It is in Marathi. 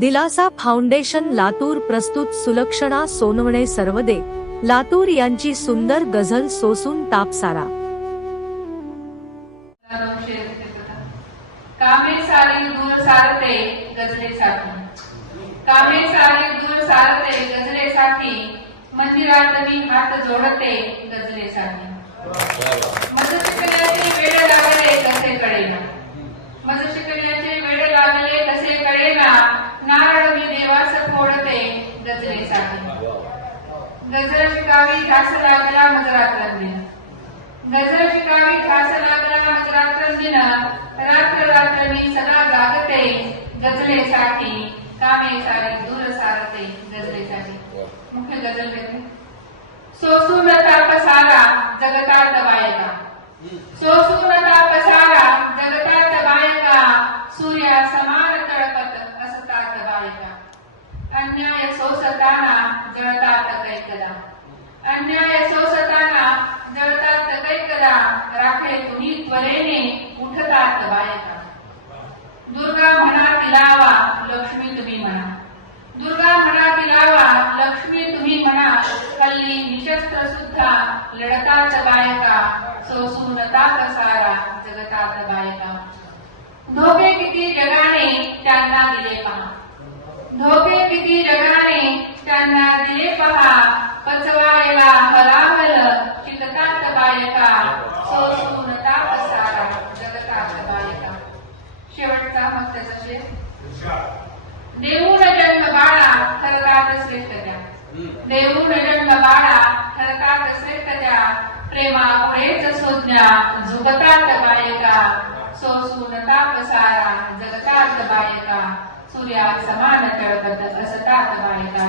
दिलासा फाउंडेशन लातूर प्रस्तुत सुलक्षणा सोनवणे सर्वदे लातूर यांची सुंदर गझल सोसून ताप सारा। कामे सारी दूर सारते गजलेसाठी, कामे सारी दूर सारते गजलेसाठी, मंदिरात मी हात जोडते गजलेसाठी। मज शिकण्याचे वेळ लागले कसे कळेना, मज शिकण्याचे वेळ लागले कसे कळेना, नारळ मी देवास फोडते गजलेसाठी। गजल शिकावी ध्यास लागला मज रात्रंदिन, गजल शिकावी ध्यास लागला मज रात्रंदिन, रात्र रात्र मी सदा जागते गजलेसाठी, कामे सारी दूर सारते गजलेसाठी। मुख्य गजल कहते सोसून ताप सारा जगतात बायका, सोसून ताप सारा जगतात बायका, सूर्या समान तळपत असतात बायका। अन्याय सोसताना जळतात कैकदा, अन्याय सोसताना जळतात कैकदा, राखे कुणी त्वरेने उठतात बायका। दुर्गा म्हणा तिलावा लक्ष्मी तुम्ही म्हणा, दुर्गा म्हणा तिलावा लक्ष्मी तुम्ही म्हणा, हल्ली निशस्त्र सुद्धा लढतात बायका, सोसून ताप सारा जगतात बायका। धोके किती जगाने त्यांना दिले पहा, धोके किती जगाने त्यांना दिले पहा, पचवायला हलाहल शिकतात बायका, सोसून ताप सारा जगतात बायका। शेवटचा मग त्याचा शेर देऊन जन्म बाळा ठरतात श्रेष्ठ त्या, देऊन जन्म बाळा ठरतात श्रेष्ठ त्या, प्रेमापुढेच सोज्ञा झुकतात बायका, सोसून ताप सारा जगतात बायका, सूर्या समान तळपत असतात बायका।